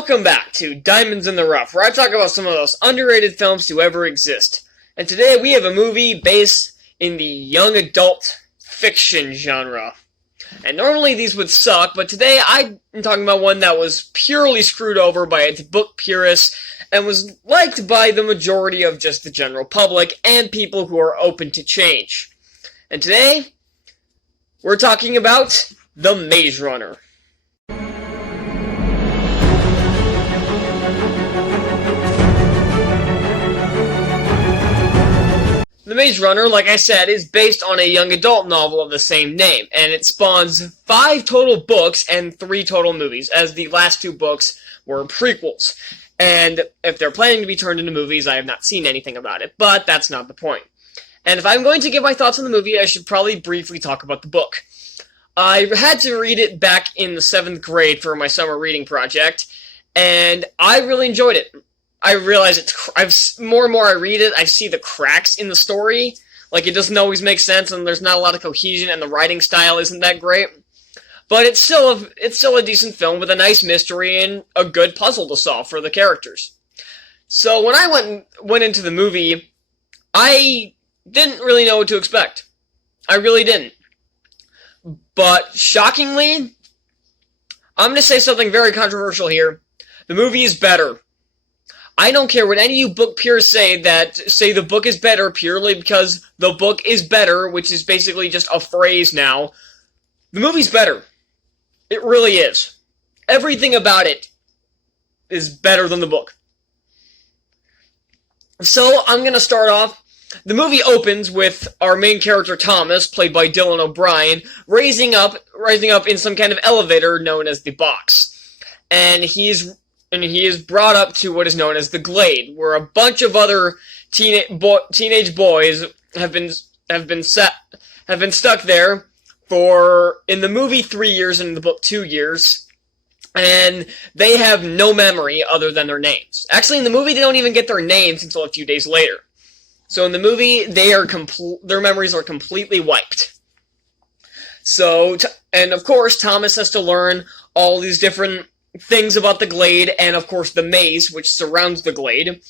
Welcome back to Diamonds in the Rough, where I talk about some of those underrated films to ever exist. And today we have a movie based in the young adult fiction genre. And normally these would suck, but today I'm talking about one that was purely screwed over by its book purists and was liked by the majority of just the general public and people who are open to change. And today, we're talking about The Maze Runner. The Maze Runner, like I said, is based on a young adult novel of the same name, and it spawns 5 total books and 3 total movies, as the last 2 books were prequels. And if they're planning to be turned into movies, I have not seen anything about it, but that's not the point. And if I'm going to give my thoughts on the movie, I should probably briefly talk about the book. I had to read it back in the 7th grade for my summer reading project, and I really enjoyed it. I realize more and more I read it, I see the cracks in the story. Like, it doesn't always make sense, and there's not a lot of cohesion, and the writing style isn't that great. But it's still a decent film with a nice mystery and a good puzzle to solve for the characters. So when I went into the movie, I didn't really know what to expect. I really didn't. But shockingly, I'm going to say something very controversial here. The movie is better. I don't care what any of you book purists say the book is better purely because the book is better, which is basically just a phrase now. The movie's better. It really is. Everything about it is better than the book. So, I'm going to start off. The movie opens with our main character Thomas, played by Dylan O'Brien, rising up in some kind of elevator known as the Box. And he is brought up to what is known as the Glade, where a bunch of other teenage boys have been stuck there for, in the movie, 3 years and in the book 2 years, and they have no memory other than their names. Actually, in the movie, they don't even get their names until a few days later. So in the movie, their memories are completely wiped. So, and of course, Thomas has to learn all these different things about the Glade, and of course the maze, which surrounds the Glade,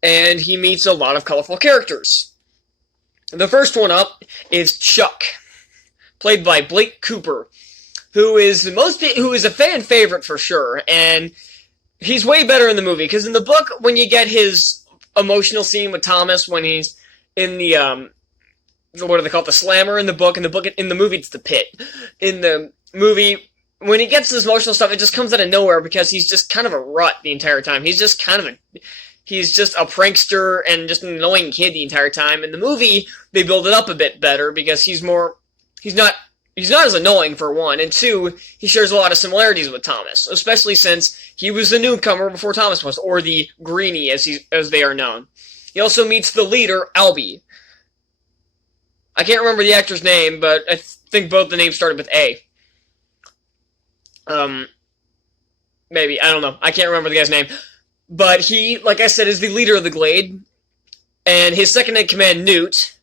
and he meets a lot of colorful characters. The first one up is Chuck, played by Blake Cooper, who is a fan favorite for sure, and he's way better in the movie, because in the book, when you get his emotional scene with Thomas, when he's in the, what do they call it, the slammer in the book, in the movie it's the pit. In the movie, when he gets this emotional stuff, it just comes out of nowhere because he's just kind of a rut the entire time. He's just a prankster and just an annoying kid the entire time. In the movie, they build it up a bit better because he's not as annoying, for one, and 2, he shares a lot of similarities with Thomas, especially since he was the newcomer before Thomas was, or the Greenie as they are known. He also meets the leader, Albie. I can't remember the actor's name, but I think both the names started with A. Maybe, I don't know. I can't remember the guy's name. But he, like I said, is the leader of the Glade. And his second-in-command, Newt,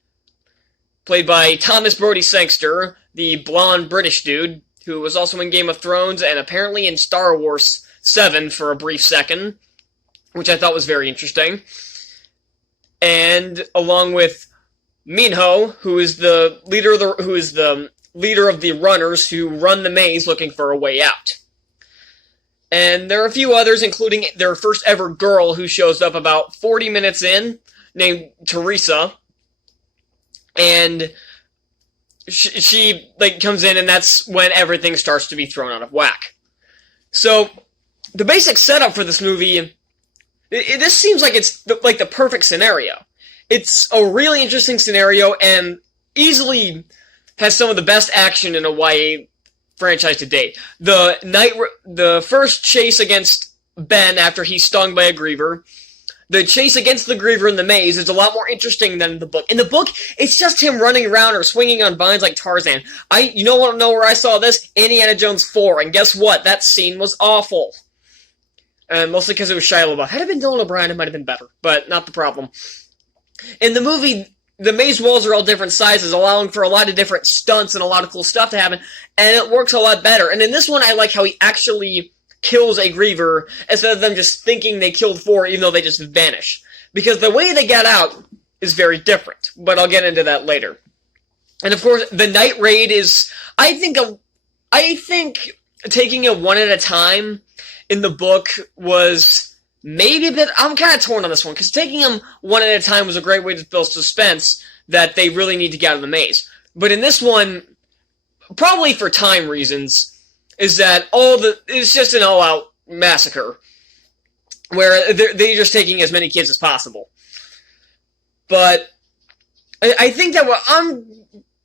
played by Thomas Brodie Sangster, the blonde British dude, who was also in Game of Thrones and apparently in Star Wars 7 for a brief second, which I thought was very interesting. And along with Minho, who is the leader of the runners who run the maze looking for a way out. And there are a few others, including their first ever girl who shows up about 40 minutes in, named Teresa. And she comes in, and that's when everything starts to be thrown out of whack. So, the basic setup for this movie, this seems like it's the perfect scenario. It's a really interesting scenario, and easily has some of the best action in a YA franchise to date. The first chase against Ben after he's stung by a Griever. The chase against the Griever in the maze is a lot more interesting than the book. In the book, it's just him running around or swinging on vines like Tarzan. You don't want to know where I saw this? Indiana Jones 4, and guess what? That scene was awful. Mostly because it was Shia LaBeouf. Had it been Dylan O'Brien, it might have been better, but not the problem. In the movie, the maze walls are all different sizes, allowing for a lot of different stunts and a lot of cool stuff to happen, and it works a lot better. And in this one, I like how he actually kills a Griever instead of them just thinking they killed 4 even though they just vanish. Because the way they get out is very different, but I'll get into that later. And of course, the night raid is, I think taking it one at a time in the book was maybe a bit, I'm kind of torn on this one, because taking them one at a time was a great way to build suspense that they really need to get out of the maze. But in this one, probably for time reasons, is that it's just an all-out massacre, where they're just taking as many kids as possible. But I think that I'm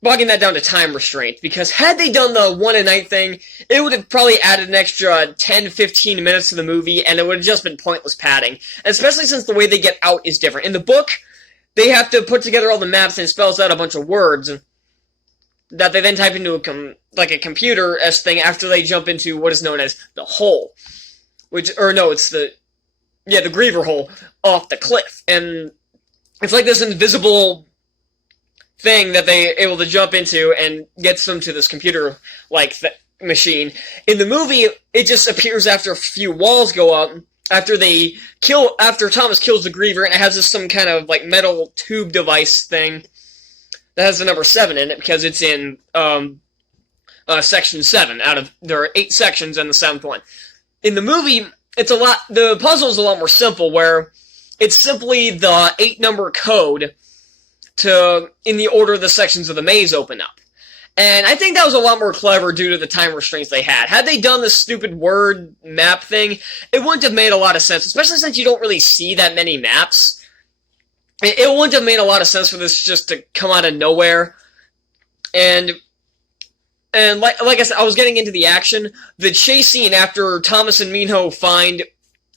bogging that down to time restraint, because had they done the one-a-night thing, it would have probably added an extra 10-15 minutes to the movie, and it would have just been pointless padding. And especially since the way they get out is different. In the book, they have to put together all the maps, and it spells out a bunch of words that they then type into a computer-esque thing after they jump into what is known as the hole. It's the Griever hole off the cliff. And it's like this invisible thing that they're able to jump into and gets them to this computer-like machine. In the movie, it just appears after a few walls go up, after Thomas kills the Griever, and it has some kind of like metal tube device thing that has the number 7 in it, because it's in section 7 there are 8 sections and the 7th one. In the movie, the puzzle is a lot more simple, where it's simply the 8-number code in the order the sections of the maze open up. And I think that was a lot more clever due to the time restraints they had. Had they done this stupid word map thing, it wouldn't have made a lot of sense, especially since you don't really see that many maps. It wouldn't have made a lot of sense for this just to come out of nowhere. And like I said, I was getting into the action. The chase scene after Thomas and Minho find,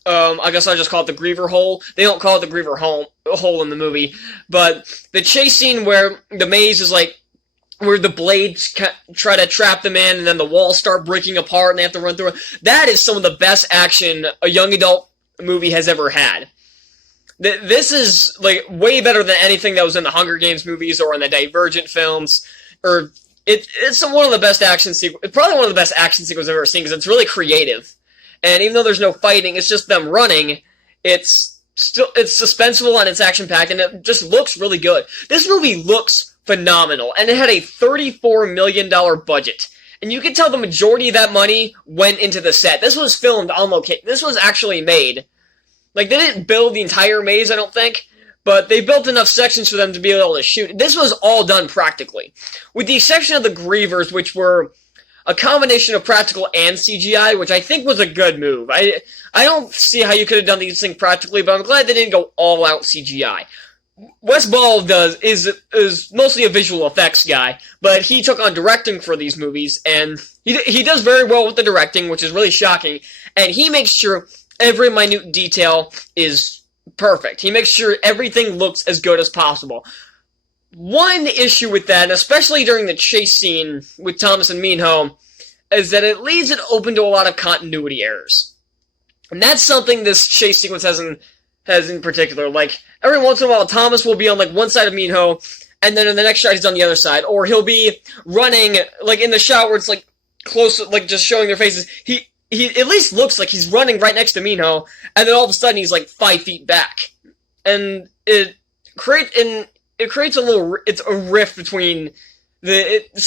I guess I'll just call it the Griever hole. They don't call it the Griever hole in the movie. But the chase scene where the maze is where the blades try to trap them in, and then the walls start breaking apart and they have to run through it. That is some of the best action a young adult movie has ever had. This is way better than anything that was in the Hunger Games movies or in the Divergent films. It's one of the best action sequences. Probably one of the best action sequences I've ever seen, because it's really creative. And even though there's no fighting, it's just them running. It's suspenseful and it's action-packed, and it just looks really good. This movie looks phenomenal, and it had a $34 million budget. And you can tell the majority of that money went into the set. This was filmed on location. This was actually made. They didn't build the entire maze, I don't think, but they built enough sections for them to be able to shoot. This was all done practically. With the exception of the Grievers, which were a combination of practical and CGI, which I think was a good move. I don't see how you could have done these things practically, but I'm glad they didn't go all out CGI. Wes Ball is mostly a visual effects guy, but he took on directing for these movies, and he does very well with the directing, which is really shocking, and he makes sure every minute detail is perfect. He makes sure everything looks as good as possible. One issue with that, and especially during the chase scene with Thomas and Minho, is that it leaves it open to a lot of continuity errors. And that's something this chase sequence has in particular. Every once in a while, Thomas will be on one side of Minho, and then in the next shot he's on the other side. Or he'll be running, in the shot where it's close, just showing their faces. He at least looks like he's running right next to Minho, and then all of a sudden he's 5 feet back. And it creates a rift between it's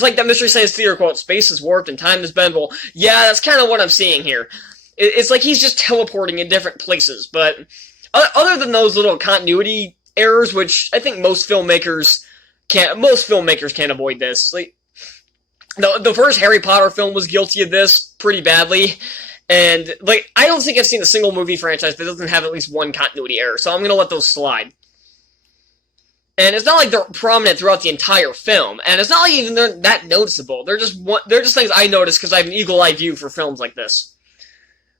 like that Mystery Science Theater quote, space is warped and time is bendable. Yeah, that's kind of what I'm seeing here. It's like he's just teleporting in different places, but other than those little continuity errors, which I think most filmmakers can't avoid this. The first Harry Potter film was guilty of this pretty badly, and I don't think I've seen a single movie franchise that doesn't have at least one continuity error, so I'm gonna let those slide. And it's not like they're prominent throughout the entire film, and it's not like even they're that noticeable. They're just things I notice because I have an eagle-eye view for films like this.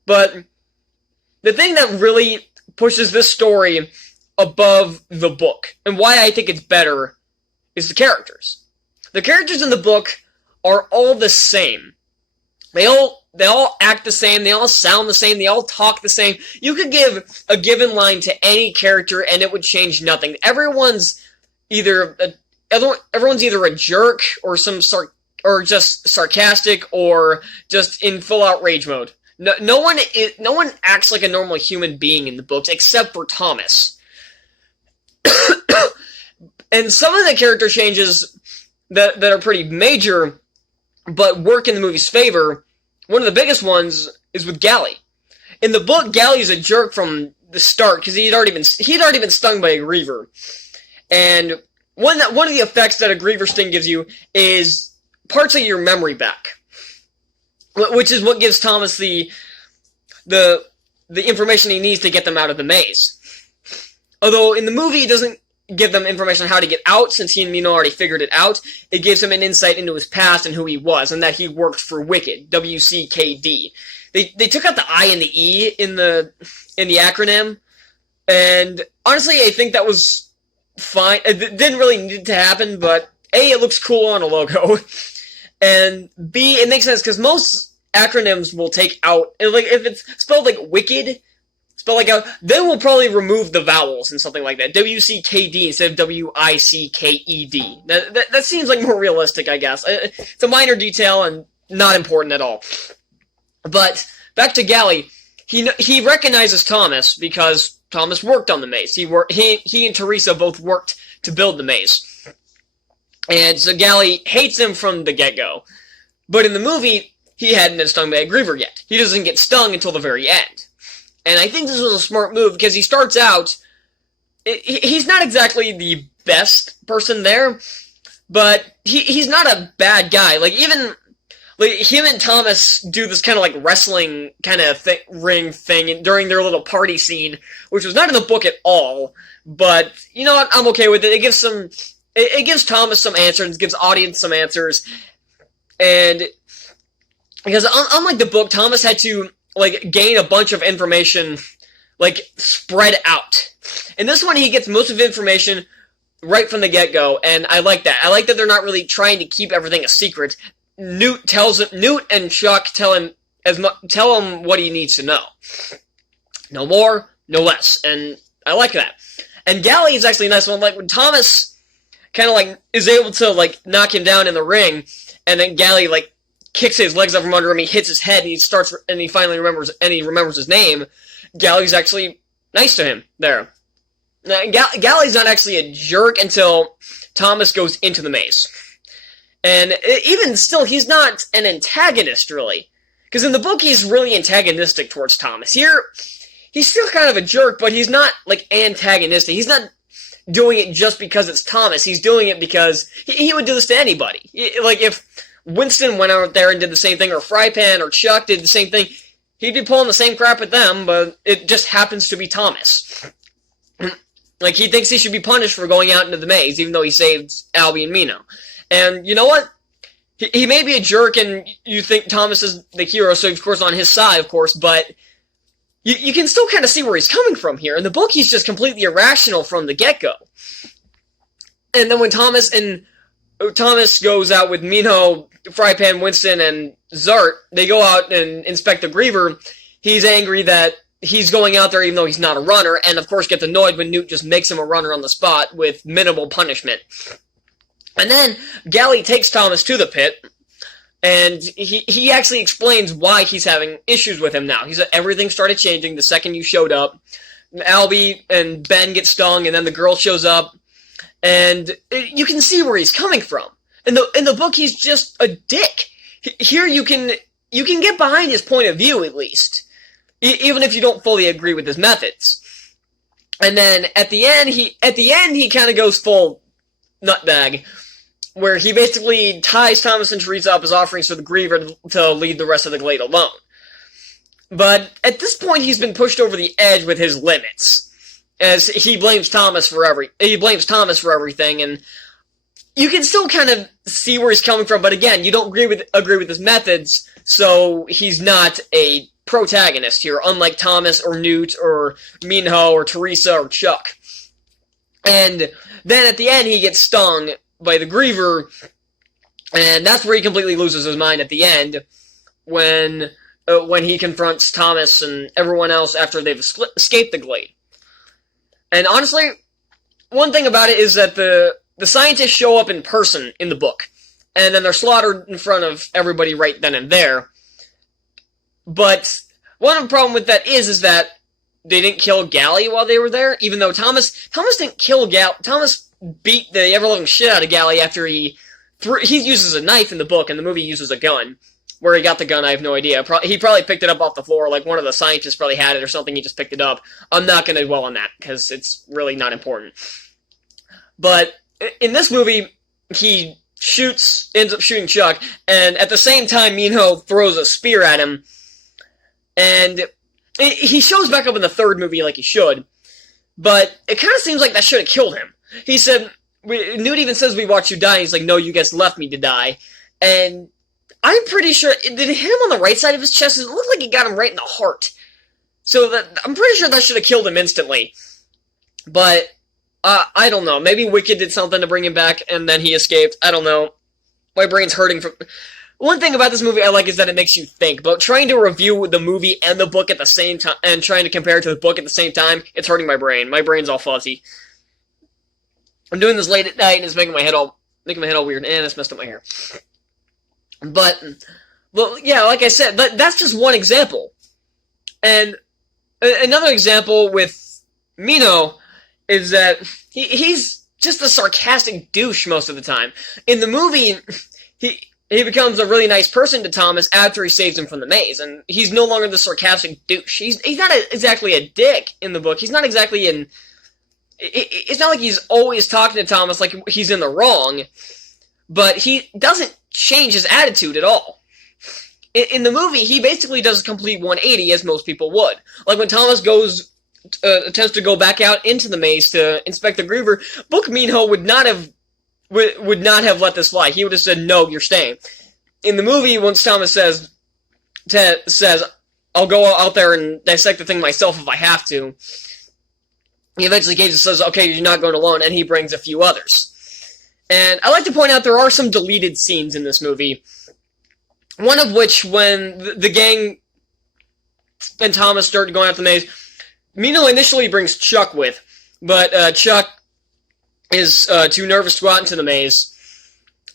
But the thing that really pushes this story above the book, and why I think it's better, is the characters. The characters in the book are all the same. They all act the same, they all sound the same, they all talk the same. You could give a given line to any character and it would change nothing. Everyone's either a jerk or or just sarcastic or just in full out rage mode. No one acts like a normal human being in the books except for Thomas. And some of the character changes that are pretty major, but work in the movie's favor. One of the biggest ones is with Gally. In the book, Gally's a jerk from the start because he'd already been stung by a griever, and one of the effects that a griever sting gives you is parts of your memory back, which is what gives Thomas the information he needs to get them out of the maze. Although in the movie, it doesn't give them information on how to get out, since he and Mino already figured it out. It gives him an insight into his past and who he was, and that he worked for Wicked, WCKD. They took out the I and the E in the acronym, and honestly, I think that was fine. It didn't really need to happen, but A, it looks cool on a logo, and B, it makes sense because most acronyms will take out, like, if it's spelled like Wicked, they will probably remove the vowels and something like that. WCKD instead of WICKED. That seems like more realistic, I guess. It's a minor detail and not important at all. But back to Gally, he recognizes Thomas because Thomas worked on the maze. He and Teresa both worked to build the maze, and so Gally hates him from the get-go. But in the movie, he hadn't been stung by a griever yet. He doesn't get stung until the very end. And I think this was a smart move, because he starts out, he's not exactly the best person there, but he's not a bad guy. Like, even, like, him and Thomas do this kind of, like, wrestling kind of ring thing during their little party scene, which was not in the book at all, but, you know what, I'm okay with it. It gives Thomas some answers, it gives audience some answers, and, because unlike the book, Thomas had to, like, gain a bunch of information, like, spread out. In this one, he gets most of the information right from the get-go, and I like that. I like that they're not really trying to keep everything a secret. Newt and Chuck tell him what he needs to know. No more, no less, and I like that. And Gally is actually a nice one. Like, when Thomas kind of, like, is able to, like, knock him down in the ring, and then Gally, like, kicks his legs up from under him, he hits his head, and he finally remembers his name. Gally's actually nice to him there. Now, Gally's not actually a jerk until Thomas goes into the maze. And even still, he's not an antagonist, really. Because in the book, he's really antagonistic towards Thomas. Here, he's still kind of a jerk, but he's not, like, antagonistic. He's not doing it just because it's Thomas. He's doing it because he would do this to anybody. Like, if Winston went out there and did the same thing, or Frypan or Chuck did the same thing, he'd be pulling the same crap at them, but it just happens to be Thomas. Like, he thinks he should be punished for going out into the maze, even though he saved Albie and Mino. And you know what? He may be a jerk, and you think Thomas is the hero, so of course on his side, of course, but you can still kind of see where he's coming from here. In the book, he's just completely irrational from the get-go. And then when Thomas goes out with Mino, Frypan, Winston, and Zart, they go out and inspect the griever. He's angry that he's going out there even though he's not a runner, and of course gets annoyed when Newt just makes him a runner on the spot with minimal punishment. And then Gally takes Thomas to the pit, and he actually explains why he's having issues with him now. He said everything started changing the second you showed up. Albie and Ben get stung, and then the girl shows up, and you can see where he's coming from. In the book, he's just a dick. Here, you can get behind his point of view, at least, even if you don't fully agree with his methods. And then at the end, he kind of goes full nutbag, where he basically ties Thomas and Teresa up as offerings for the griever to leave the rest of the glade alone. But at this point, he's been pushed over the edge with his limits, as he blames Thomas for everything, and you can still kind of see where he's coming from, but again, you don't agree with his methods, so he's not a protagonist here, unlike Thomas or Newt or Minho or Teresa or Chuck. And then at the end, he gets stung by the griever, and that's where he completely loses his mind at the end, when he confronts Thomas and everyone else after they've escaped the glade. And honestly, one thing about it is that the scientists show up in person in the book, and then they're slaughtered in front of everybody right then and there. But one of the problem with that is that they didn't kill Gally while they were there, even though Thomas didn't kill Gally. Thomas beat the ever-loving shit out of Gally after he uses a knife in the book, and the movie uses a gun. Where he got the gun, I have no idea. He probably picked it up off the floor, like one of the scientists probably had it or something, he just picked it up. I'm not going to dwell on that, because it's really not important. But in this movie, he ends up shooting Chuck, and at the same time, Minho throws a spear at him, and he shows back up in the third movie like he should, but it kind of seems like that should have killed him. He said, Newt even says, "We watched you die," he's like, "No, you guys left me to die," and I'm pretty sure, did it hit him on the right side of his chest? It looked like it got him right in the heart. So I'm pretty sure that should have killed him instantly. But, I don't know. Maybe Wicked did something to bring him back, and then he escaped. I don't know. My brain's hurting from... One thing about this movie I like is that it makes you think, but trying to review the movie and the book at the same time, and trying to compare it to the book at the same time, it's hurting my brain. My brain's all fuzzy. I'm doing this late at night, and it's making my head all weird, and it's messed up my hair. But, well, yeah, like I said, that's just one example. And another example with Minho is that he's just a sarcastic douche most of the time. In the movie, he becomes a really nice person to Thomas after he saves him from the maze, and he's no longer the sarcastic douche. He's not exactly a dick in the book. He's not exactly it's not like he's always talking to Thomas like he's in the wrong, but he doesn't change his attitude at all. In the movie, he basically does a complete 180, as most people would. Like when Thomas attempts to go back out into the maze to inspect the Groover, Book Minho would not have let this fly. He would have said, "No, you're staying." In the movie, once Thomas says, "I'll go out there and dissect the thing myself if I have to," he eventually gives and says, "Okay, you're not going alone," and he brings a few others. And I like to point out there are some deleted scenes in this movie. One of which, when the gang and Thomas start going out the maze, Minho initially brings Chuck with, but Chuck is too nervous to go out into the maze,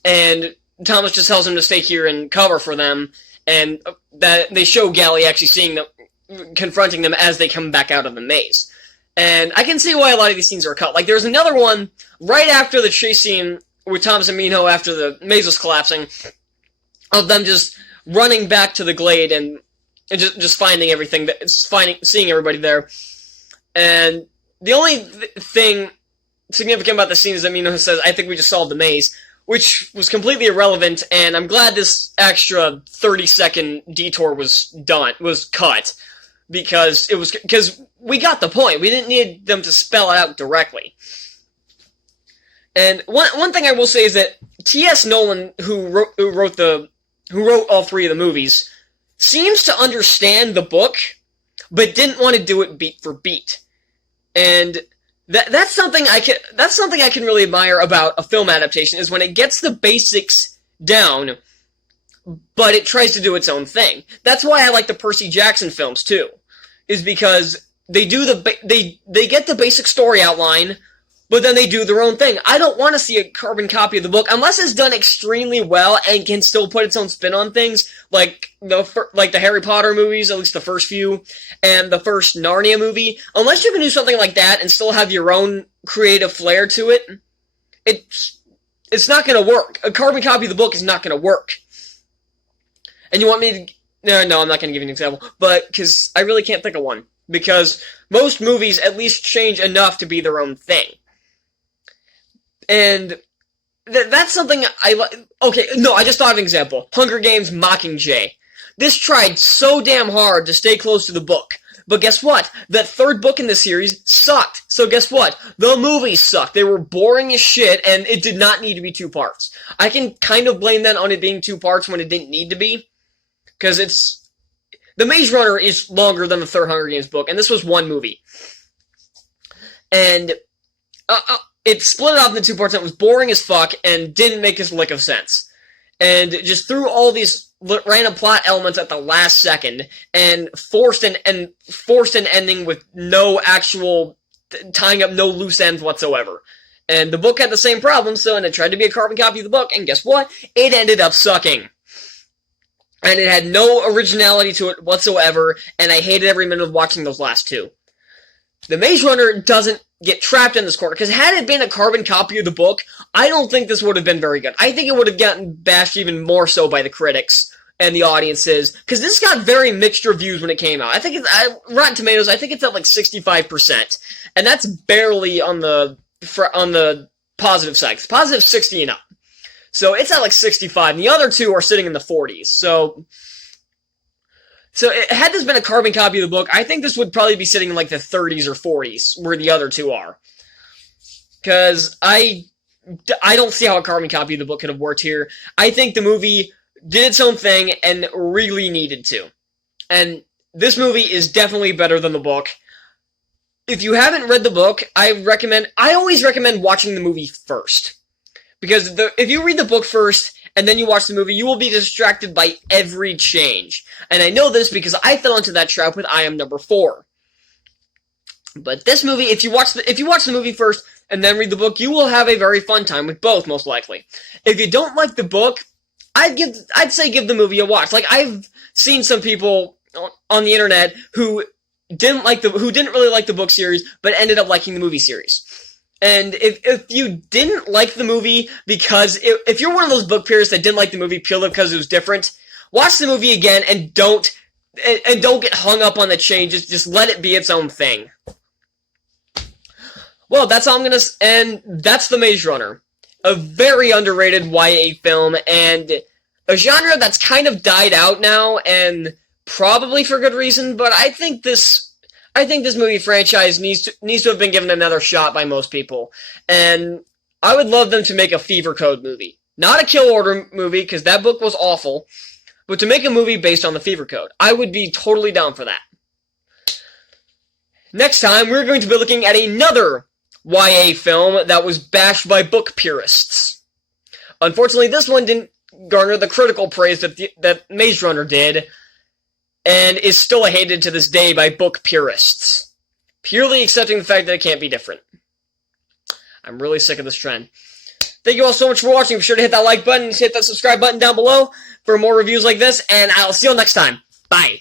and Thomas just tells him to stay here and cover for them, and that they show Gally actually seeing them, confronting them as they come back out of the maze. And I can see why a lot of these scenes are cut. Like, there's another one right after the chase scene with Thomas and Minho after the maze was collapsing, of them just running back to the glade and just finding everything, seeing everybody there. And the only thing significant about the scene is that Minho says, "I think we just solved the maze," which was completely irrelevant, and I'm glad this extra 30-second detour was cut. Because we got the point. We didn't need them to spell it out directly. And one thing I will say is that T.S. Nolan, who wrote all three of the movies, seems to understand the book, but didn't want to do it beat for beat. And that's something I can really admire about a film adaptation, is when it gets the basics down, but it tries to do its own thing. That's why I like the Percy Jackson films too, is because they do they get the basic story outline, but then they do their own thing. I don't want to see a carbon copy of the book unless it's done extremely well and can still put its own spin on things, like the Harry Potter movies, at least the first few, and the first Narnia movie. Unless you can do something like that and still have your own creative flair to it, it's not going to work. A carbon copy of the book is not going to work. And you want me to... No, I'm not going to give you an example, but because I really can't think of one. Because most movies at least change enough to be their own thing. And that's something I like. Okay, no, I just thought of an example. Hunger Games Mockingjay. This tried so damn hard to stay close to the book. But guess what? That third book in the series sucked. So guess what? The movies sucked. They were boring as shit, and it did not need to be 2 parts. I can kind of blame that on it being 2 parts when it didn't need to be. Because The Maze Runner is longer than the third Hunger Games book, and this was one movie. And it split it up into 2 parts, and it was boring as fuck, and didn't make a lick of sense. And just threw all these random plot elements at the last second, and forced an ending with no actual, tying up no loose ends whatsoever. And the book had the same problem, and it tried to be a carbon copy of the book, and guess what? It ended up sucking. and it had no originality to it whatsoever, and I hated every minute of watching those last two. The Maze Runner doesn't get trapped in this corner, because had it been a carbon copy of the book, I don't think this would have been very good. I think it would have gotten bashed even more so by the critics and the audiences, because this got very mixed reviews when it came out. I think it's, Rotten Tomatoes, I think it's at like 65%, and that's barely on the positive side. It's positive 60 and up. So it's at like 65, and the other two are sitting in the 40s. So had this been a carbon copy of the book, I think this would probably be sitting in like the 30s or 40s, where the other two are. Because I don't see how a carbon copy of the book could have worked here. I think the movie did its own thing and really needed to. And this movie is definitely better than the book. If you haven't read the book, I always recommend watching the movie first. Because if you read the book first, and then you watch the movie, you will be distracted by every change. And I know this because I fell into that trap with I Am Number 4. But this movie, if you watch the movie first and then read the book, you will have a very fun time with both, most likely. If you don't like the book, I'd say give the movie a watch. Like, I've seen some people on the internet who didn't really like the book series, but ended up liking the movie series. And if you didn't like the movie because if you're one of those book peers that didn't like the movie purely because it was different, watch the movie again and don't get hung up on the changes. Just let it be its own thing. Well, that's all I'm gonna. And that's The Maze Runner, a very underrated YA film and a genre that's kind of died out now, and probably for good reason. But I think this movie franchise needs to have been given another shot by most people. And I would love them to make a Fever Code movie. Not a Kill Order movie, because that book was awful, but to make a movie based on the Fever Code. I would be totally down for that. Next time, we're going to be looking at another YA film that was bashed by book purists. Unfortunately, this one didn't garner the critical praise that Maze Runner did, and is still hated to this day by book purists, purely accepting the fact that it can't be different. I'm really sick of this trend. Thank you all so much for watching. Be sure to hit that like button, hit that subscribe button down below for more reviews like this, and I'll see you all next time. Bye!